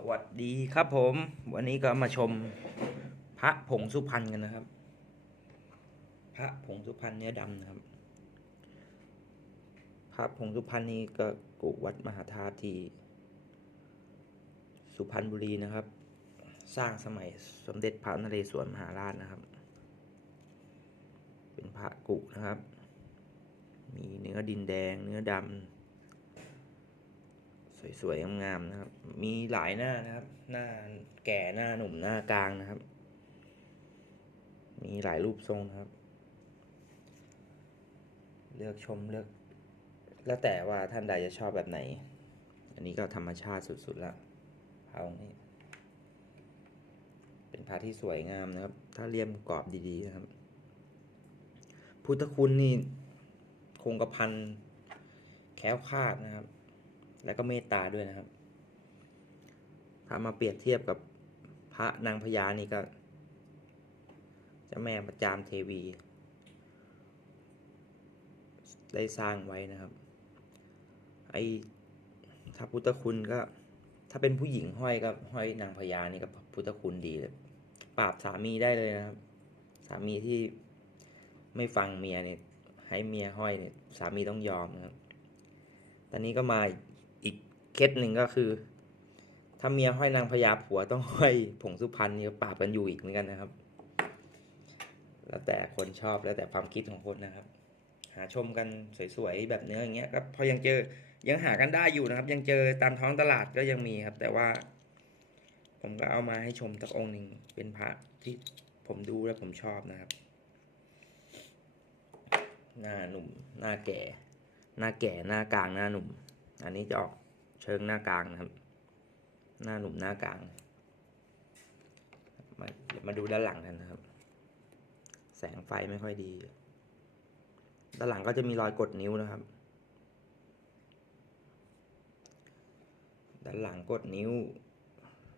สวัสดีครับผม วันนี้ก็มาชมพระผงสุพรรณกันนะครับ พระผงสุพรรณเนื้อดำนะครับ พระผงสุพรรณนี่ก็กุวัดมหาธาตุที่สุพรรณบุรีนะครับ สร้างสมัยสมเด็จพระนเรศวรมหาราชนะครับ เป็นพระกุนะครับ มีเนื้อดินแดง เนื้อดำ สวยๆงามๆนะครับ มีหลายหน้านะครับ หน้าแก่หน้าหนุ่มหน้ากลางนะครับ มีหลายรูปทรงนะครับ เลือกชมเลือก แล้วแต่ว่าท่านใดจะชอบแบบไหน อันนี้ก็ธรรมชาติสุดๆละพระองค์นี้ เป็นพระที่สวยงามนะครับ ถ้าเลี่ยมกรอบดีๆนะครับ พุทธคุณนี่คงกระพันแค้วคาดนะครับ แล้วก็เมตตาด้วยนะครับ ถ้ามาเปรียบเทียบกับพระนางพญานี่ก็เจ้าแม่ประจามเทวี ได้สร้างไว้นะครับ ไอถ้าพุทธคุณก็ ถ้าเป็นผู้หญิงห้อยก็ห้อยนางพญานี่ก็พุทธคุณดีเลยปราบสามีได้เลยนะครับ สามีที่ไม่ฟังเมียเนี่ยให้เมียห้อยเนี่ยสามีต้องยอมนะครับ ตอนนี้ก็มา เคสหนึ่งก็คือ ถ้าเมียห้อยนางพญาผัวต้องห้อยผงสุพรรณนี่ก็ปราบกันอยู่อีกเหมือนกันนะครับ แล้วแต่คนชอบแล้วแต่ความคิดของคนนะครับ หาชมกันสวยๆแบบเนื้ออย่างเงี้ยก็พอยังเจอยังหากันได้อยู่นะครับ ยังเจอตามท้องตลาดก็ยังมีครับ แต่ว่า ผมก็เอามาให้ชมสักองค์หนึ่งเป็นพระที่ผมดูแล้วผมชอบนะครับ หน้าหนุ่ม หน้าแก่ หน้าแก่หน้ากลางหน้าหนุ่ม อันนี้จะออก ชิงหน้ากลางนะครับ หน้าหนุ่มหน้ากลาง มาเดี๋ยวมาดูด้านหลังกันนะครับ แสงไฟไม่ค่อยดี ด้านหลังก็จะมีรอยกดนิ้วนะครับ ด้านหลังกดนิ้ว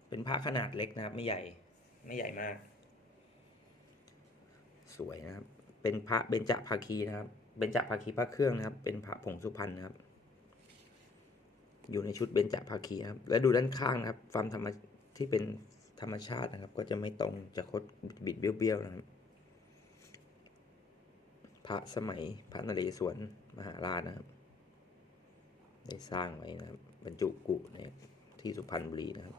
เป็นผ้าขนาดเล็กนะครับ ไม่ใหญ่ ไม่ใหญ่มาก สวยนะครับ เป็นพระเบญจภาคีนะครับ เบญจภาคีพระเครื่องนะครับ เป็นพระผงสุพรรณนะครับ อยู่ในชุดเบญจภาคีนะครับ และดูด้านข้างนะครับความธรรมที่เป็นธรรมชาตินะครับ ก็จะไม่ตรงจะคดบิดเบี้ยวๆนะครับ พระสมัยพระนเรศวรมหาราชนะครับ ได้สร้างไว้นะครับ บรรจุกุในที่สุพรรณบุรีนะครับ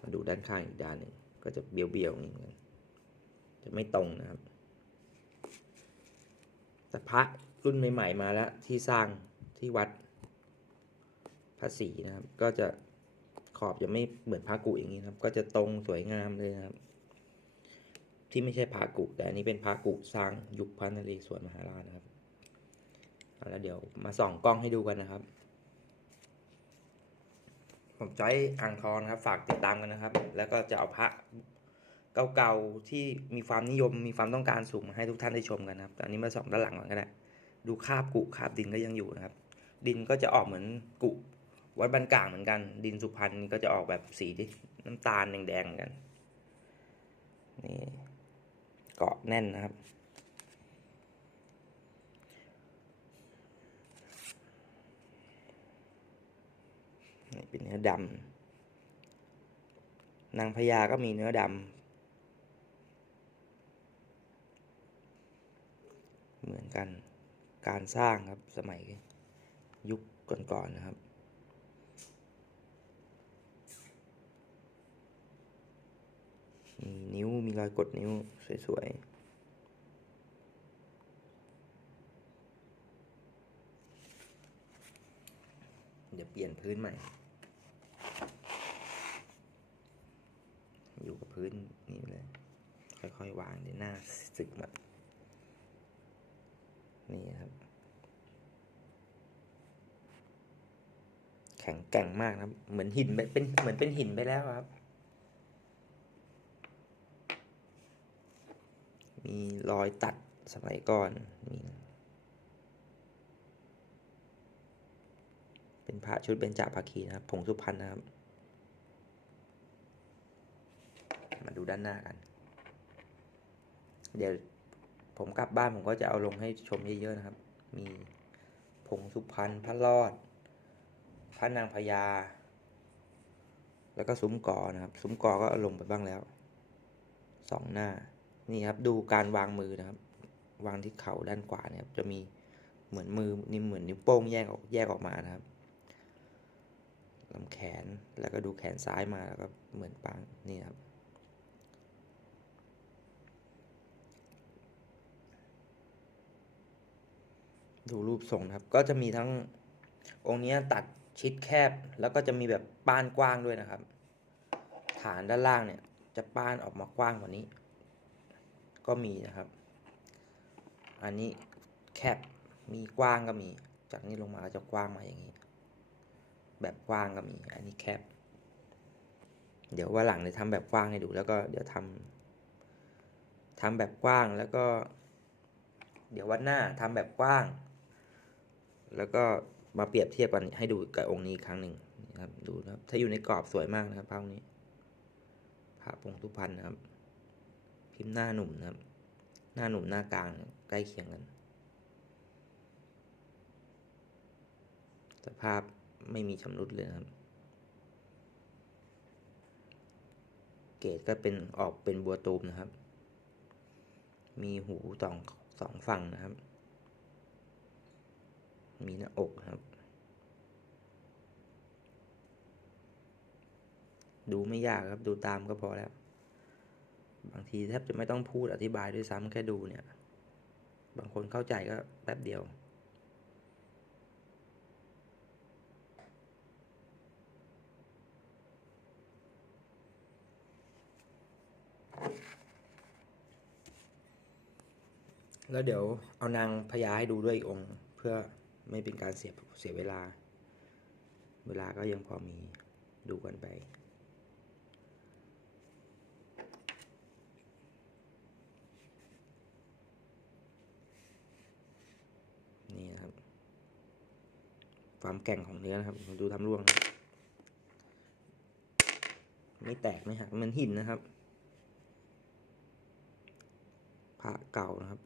มาดูด้านข้างอีกด้านหนึ่งก็จะเบี้ยวๆอย่างนี้กันจะไม่ตรงนะครับ แต่พระรุ่นใหม่ ๆ มาแล้วที่สร้างที่วัด พระศรีนะครับ ก็จะขอบจะไม่เหมือนพระกุอย่างนี้นะครับ ก็จะตรงสวยงามเลยนะครับ ที่ไม่ใช่พระกุแต่อันนี้เป็นพระกุสร้างยุคพระนเรศวรมหาราชนะครับเอาแล้วเดี๋ยวมาส่องกล้องให้ดูกันนะครับ ผมจ้อยอ่างทองครับ ฝากติดตามกันนะครับ แล้วก็จะเอาพระเก่าๆที่มีความนิยมมีความต้องการสูงมาให้ทุกท่านได้ชมกันนะครับตอนนี้มาส่องด้านหลังก่อนก็ได้ดูคาบกุคาบดินก็ยังอยู่นะครับ ดินก็จะออกเหมือนกุ วัดบ้านกางเหมือนกัน ดินสุพรรณนี่ก็จะออกแบบสีที่น้ำตาลแดงๆเหมือนกัน นี่เกาะแน่นนะครับ นี่เป็นเนื้อดำนางพญาก็มีเนื้อดำเหมือนกันการสร้างครับสมัยยุคก่อนๆนะครับ นิ้วมีรอยกดนิ้วสวยๆเดี๋ยวเปลี่ยนพื้นใหม่ อยู่กับพื้นนี่เลย ค่อยๆวางเดี๋ยวหน้าสึกมานี่ครับ แข็งแกร่งมากนะครับ เหมือนหินเป็นเหมือนเป็นหินไปแล้วครับ มีรอยตัดสมัยก่อนนี่เป็นพระชุดเบญจภาคีนะครับ ผงสุพรรณนะครับ มาดูด้านหน้ากัน เดี๋ยวผมกลับบ้านผมก็จะเอาลงให้ชมเยอะ ๆ นะครับ มีผงสุพรรณพระรอด พระนางพญา แล้วก็ซุ้มกอนะครับ ซุ้มกอก็ลงไปบ้างแล้ว สองหน้า นี่ครับดูการวางมือนะครับ วางที่เข่าด้านขวาเนี่ยจะมีเหมือนมือนี่เหมือนนิ้วโป้งแยกออกแยกออกมานะครับลำแขนแล้วก็ดูแขนซ้ายมาแล้วก็เหมือนปางนี่ครับดูรูปทรงนะครับ ก็จะมีทั้งองค์นี้ตัดชิดแคบ แล้วก็จะมีแบบป้านกว้างด้วยนะครับ ฐานด้านล่างเนี่ยจะป้านออกมากว้างกว่านี้ ก็มีนะครับ อันนี้แคบมีกว้างก็มี จากนี้ลงมาก็จะกว้างมาอย่างนี้ แบบกว้างก็มี อันนี้แคบ เดี๋ยวว่าหลังเนี่ยทำแบบกว้างให้ดู แล้วก็เดี๋ยวทำทำแบบกว้างแล้วก็ เดี๋ยววันหน้าทำแบบกว้าง แล้วก็มาเปรียบเทียบกันให้ดูกับองค์นี้ครั้งหนึ่งนะครับ ดูนะครับ ถ้าอยู่ในกรอบสวยมากนะครับพระองค์นี้พระพงทุพันธ์นะครับ พิมพ์หน้าหนุ่มนะครับ หน้าหนุ่มหน้ากลางใกล้เคียงกัน สภาพไม่มีชำรุดเลยนะครับ เกรดก็เป็นออกเป็นบัวตูมนะครับ มีหูสองสองฝั่งนะครับ มีหน้าอกครับดูไม่ยากครับ ดูตามก็พอแล้ว บางทีแทบจะไม่ต้องพูดอธิบายด้วยซ้ำแค่ดูเนี่ย บางคนเข้าใจก็แป๊บเดียว แล้วเดี๋ยวเอานางพญาให้ดูด้วยอีกองค์เพื่อไม่เป็นการเสียเสียเวลา เวลาก็ยังพอมีดูกันไป นี่นะครับ ความแก่งของเนื้อนะครับดูทำร่วงนะไม่แตกไม่หักเหมือนหินนะครับพระเก่านะครับ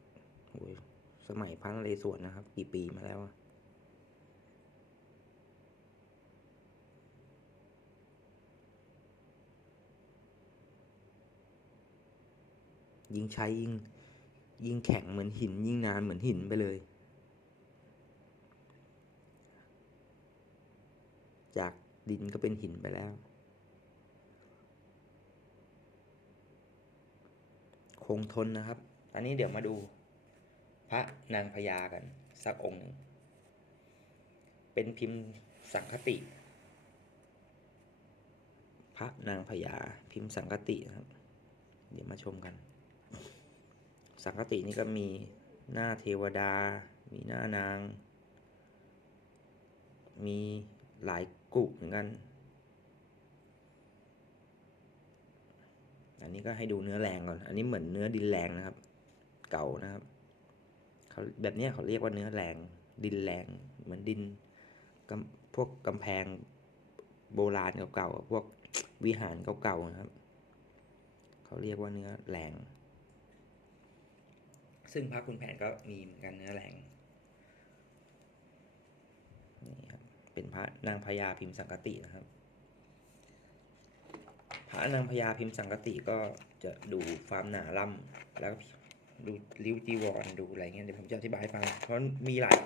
โอ้ยสมัยพระนเรศวรนะครับ กี่ปีมาแล้วยิ่งใช้ยิ่งยิ่งแข็งเหมือนหิน ยิ่งนานเหมือนหินไปเลย จากดินก็เป็นหินไปแล้ว คงทนนะครับ อันนี้เดี๋ยวมาดู พระนางพญากัน สักองค์หนึ่ง เป็นพิมพ์สังคติ พระนางพญาพิมพ์สังคตินะครับ เดี๋ยวมาชมกัน สังคตินี่ก็มีหน้าเทวดา มีหน้านาง มี หลายกุเหมือนกัน อันนี้ก็ให้ดูเนื้อแรงก่อน อันนี้เหมือนเนื้อดินแรงนะครับ เก่านะครับเขาแบบนี้เขาเรียกว่าเนื้อแรงดินแรงเหมือนดินพวกกำแพงโบราณเก่าๆพวกวิหารเก่าๆนะครับ เขาเรียกว่าเนื้อแรง ซึ่งพระคุณแผนก็มีเหมือนกันเนื้อแรง นี่ครับ เป็นพระนางพญาพิมพ์สังกตินะครับ พระนางพญาพิมพ์สังกติก็จะดูความหนาล่ำแล้วก็ดูริ้วจีวรดูอะไรเงี้ยเดี๋ยวผมจะอธิบายให้ฟังเพราะมีหลาย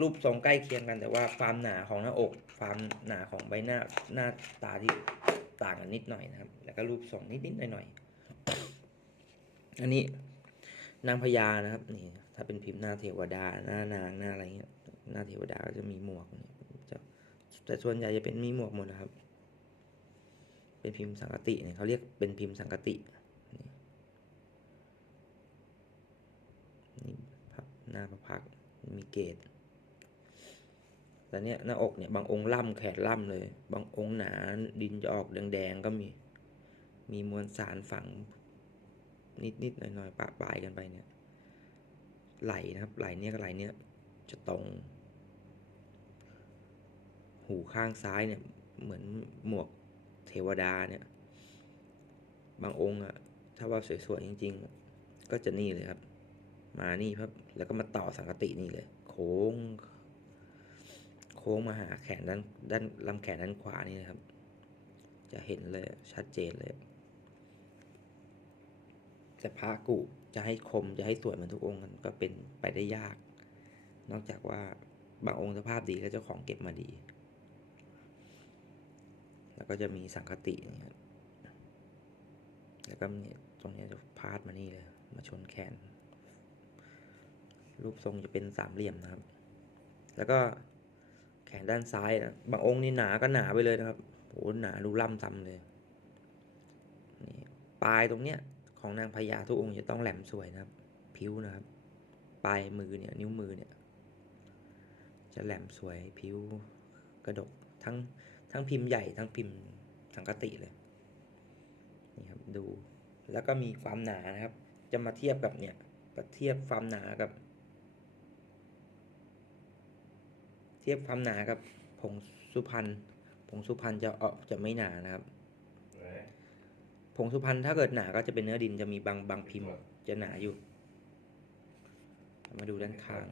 รูปทรงใกล้เคียงกันแต่ว่าความหนาของหน้าอก ความหนาของใบหน้าหน้าตาที่ต่างกันนิดหน่อยนะครับ แล้วก็รูปทรงนิดๆหน่อยๆอันนี้นางพญานะครับนี่ถ้าเป็นพิมพ์หน้าเทวดาหน้านางหน้าอะไรเงี้ยหน้าเทวดาก็จะมีหมวกเนี่ย แต่ส่วนใหญ่จะเป็นมีหมวกหมดนะครับ เป็นพิมพ์สังกติเนี่ยเขาเรียกเป็นพิมพ์สังกตินี่นี่พับหน้าพระพักมีเกตแต่เนี้ยหน้าอกเนี่ยบางองค์ล่ำแขนล่ำเลย บางองค์หนาดินจะออกแดงๆก็มี มีมวลสารฝังนิดๆหน่อยๆปะปลายกันไปเนี่ย ไหลนะครับ ไหลเนี้ยกับไหลเนี้ยจะตรง หูข้างซ้ายเนี่ยเหมือนหมวกเทวดาเนี่ย บางองค์อะถ้าว่าสวยๆจริง ๆ ก็จะนี่เลยครับ มานี่ครับ แล้วก็มาต่อสังกตินี่เลย โค้ง โค้งมาหาแขนด้านด้านลำแขนด้านขวานี่นะครับ จะเห็นเลยชัดเจนเลย แต่พระกุจะให้คมจะให้สวยเหมือนทุกองค์มันก็เป็นไปได้ยาก นอกจากว่าบางองค์สภาพดีแล้วเจ้าของเก็บมาดี ก็จะมีสังคติอย่างเงี้ยแล้วก็เนี่ยตรงเนี้ยจะพาดมานี่เลย มาชนแขน รูปทรงจะเป็นสามเหลี่ยมนะครับ แล้วก็แขนด้านซ้ายนะบางองค์นี่หนาก็หนาไปเลยนะครับโหหนาดูล่ำซ้ำเลยนี่ปลายตรงเนี้ยของนางพญาทุกองค์จะต้องแหลมสวยนะครับ ผิวนะครับ ปลายมือเนี่ยนิ้วมือเนี่ย จะแหลมสวยผิวกระดกทั้ง ทั้งพิมพ์ใหญ่ทั้งพิมพ์สังกติเลยนี่ครับดูแล้วก็มีความหนานะครับ จะมาเทียบกับเนี่ยประเทียบความหนากับ เทียบความหนากับผงสุพรรณผงสุพรรณจะออกจะไม่หนานะครับผงสุพรรณถ้าเกิดหนาก็จะเป็นเนื้อดินจะมีบางบางพิมพ์จะหนาอยู่ มาดูด้านข้าง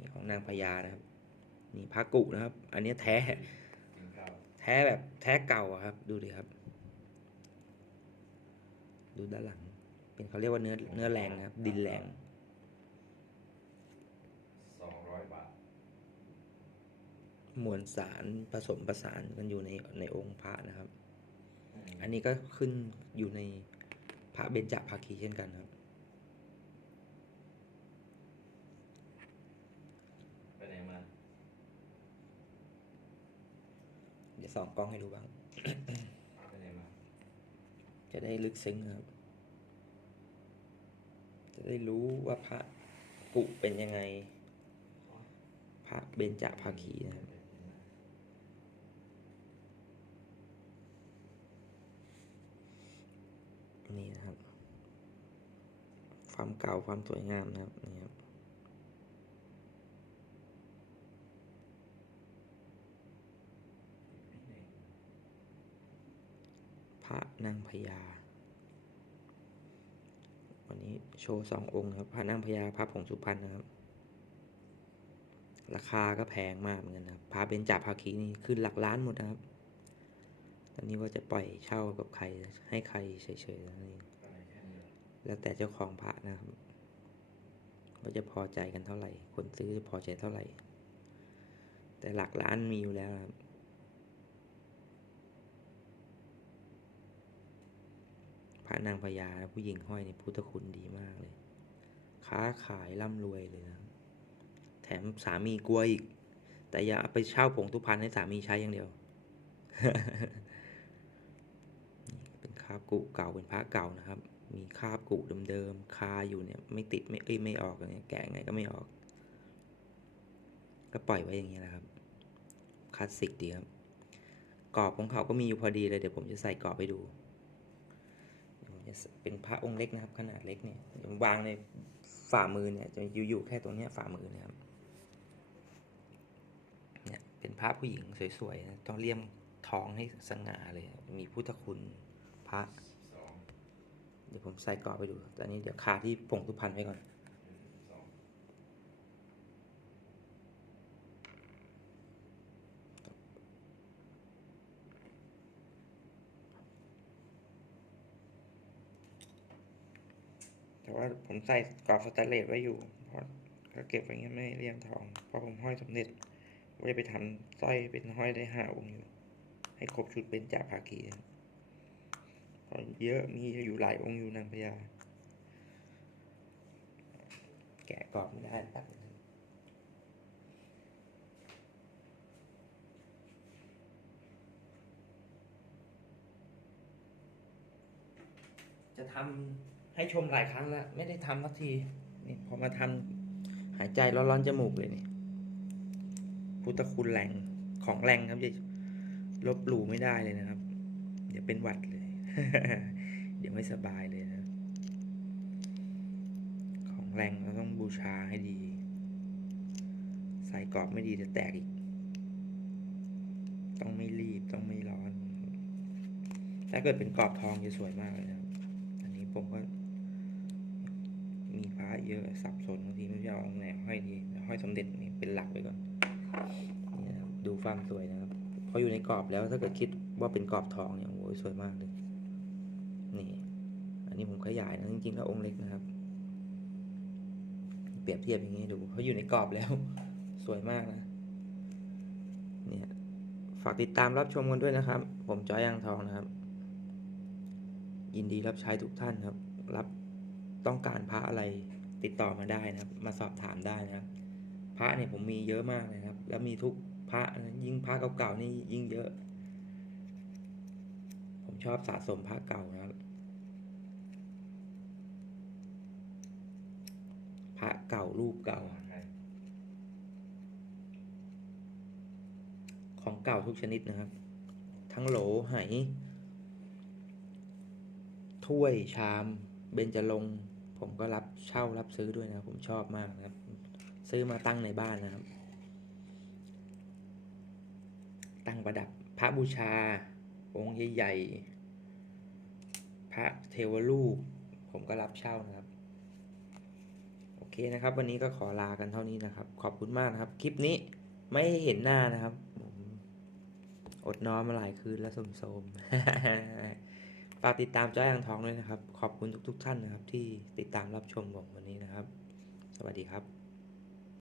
นี่ของนางพญานะครับ นี่พระกุนะครับ อันนี้แท้ แท้แบบแท้เก่าอะครับ ดูดิครับ ดูด้านหลัง เป็นเขาเรียกว่าเนื้อเนื้อแรงนะครับ ดินแรงสองร้อยบาทมวลสารผสมประสานกันอยู่ในในองค์พระนะครับ อันนี้ก็ขึ้นอยู่ในพระเบญจภาคีเช่นกันครับ ไปไหนมา เดี๋ยว ส่องกล้องให้ดูบ้าง ไปไหนมาจะได้ลึกซึ้งนะครับ จะได้รู้ว่าพระกุเป็นยังไง พระเบญจภาคีนะครับ นี่นะครับ ความเก่าความสวยงามนะครับ นี่ครับพระนางพญา วันนี้โชว์สององค์นะครับพระนางพญาพระผงสุพรรณนะครับ ราคาก็แพงมากเหมือนกันนะครับพระเบญจภาคีนี่ขึ้นหลักล้านหมดนะครับ ตอนนี้ว่าจะปล่อยเช่ากับใครให้ใครเฉยๆนั่นเองอะไรแค่นี้เหรอแล้วแต่เจ้าของพระนะครับว่าจะพอใจกันเท่าไหร่ คนซื้อจะพอใจเท่าไหร่ แต่หลักล้านมีอยู่แล้วครับ พระ นางพญาผู้หญิงห้อยในพุทธคุณดีมากเลย ค้าขายร่ำรวยเลยนะแถมสามีกลัวอีก แต่อย่าไปเช่าผงทุพันให้สามีใช้อย่างเดียว เป็นคาบกุเก่าเป็นพระเก่านะครับ มีคาบกุเดิมๆ คาอยู่เนี่ย ไม่ติดไม่เอ้ยไม่ออกเนี่ยแกะไงก็ไม่ออก ก็ปล่อยไว้อย่างนี้แหละครับคลาสสิกดีครับกรอบของเขาก็มีอยู่พอดีเลยเดี๋ยวผมจะใส่กรอบไปดู เดี๋ยวผมจะเป็นพระองค์เล็กนะครับ ขนาดเล็กเนี่ยเดี๋ยววางในฝ่ามือเนี่ยจะอยู่ๆแค่ตรงเนี้ยฝ่ามือเนะครับเนี่ยเป็นภาพผู้หญิงสวยๆนะต้องเลี่ยมท้องให้สง่าเลยมีพุทธคุณพระสองเดี๋ยวผมใส่กรอบไปดูตอนนี้เดี๋ยวคาที่ผงสุพรรณไว้ก่อน สอง แต่ว่าผมใส่กรอบสแตนเลสไว้อยู่เพราะก็เก็บไว้เงี้ยไม่เลี่ยมทอง เพราะผมห้อยสมเด็จว่าจะไปทำสร้อยเป็นห้อยได้ห้าองค์อยู่ ให้ครบชุดเป็นจ่าภาคีเพราะเยอะมีอยู่หลายองค์อยู่นางพญาแกะกรอบไม่ได้แป๊บนึงจะทำ ให้ชมหลายครั้งแล้วไม่ได้ทำสักทีนี่พอมาทำหายใจร้อนๆจมูกเลยนี่พุทธคุณแรงของแรงครับจะลบหลู่ไม่ได้เลยนะครับ เดี๋ยวเป็นหวัดเลย เดี๋ยวไม่สบายเลยนะ ของแรงเราต้องบูชาให้ดีใส่กรอบไม่ดีจะแตกอีก ต้องไม่รีบต้องไม่ร้อน ถ้าเกิดเป็นกรอบทองจะสวยมากเลยนะอันนี้ผมก็ มีพระเยอะสับสนบางทีไม่รู้จะเอาองค์ไหนห้อยดีห้อยสมเด็จนี่เป็นหลักไว้ก่อนนี่นะครับดูความสวยนะครับพออยู่ในกรอบแล้วถ้าเกิดคิดว่าเป็นกรอบทองเนี่ยโอ้ยสวยมากเลยนี่ อันนี้ผมขยายนะจริงๆแล้วองค์เล็กนะครับ เปรียบเทียบอย่างนี้ดูเขาอยู่ในกรอบแล้ว สวยมากนะเนี่ยฝากติดตามรับชมกันด้วยนะครับ ผมจอยยางทองนะครับ ยินดีรับใช้ทุกท่านครับ รับ ต้องการพระอะไรติดต่อมาได้นะครับ มาสอบถามได้นะครับ พระเนี่ยผมมีเยอะมากเลยครับ แล้วมีทุกพระยิ่งพระเก่าๆนี่ยิ่งเยอะ ผมชอบสะสมพระเก่านะครับพระเก่ารูปเก่า ของเก่าทุกชนิดนะครับ ทั้งโหลไหถ้วยชาม เบญจรงค์ ผมก็รับเช่ารับซื้อด้วยนะผมชอบมากนะครับ ซื้อมาตั้งในบ้านนะครับ ตั้งประดับพระบูชา องค์ใหญ่ๆพระเทวรูป ผมก็รับเช่านะครับ โอเคนะครับ วันนี้ก็ขอลากันเท่านี้นะครับ ขอบคุณมากนะครับ คลิปนี้ไม่เห็นหน้านะครับอดนอนมาหลายคืนแล้วโสมๆ ฝากติดตามจ้อยอ่างทองด้วยนะครับ ขอบคุณทุกๆท่านนะครับ ที่ติดตามรับชมผมวันนี้นะครับ สวัสดีครับ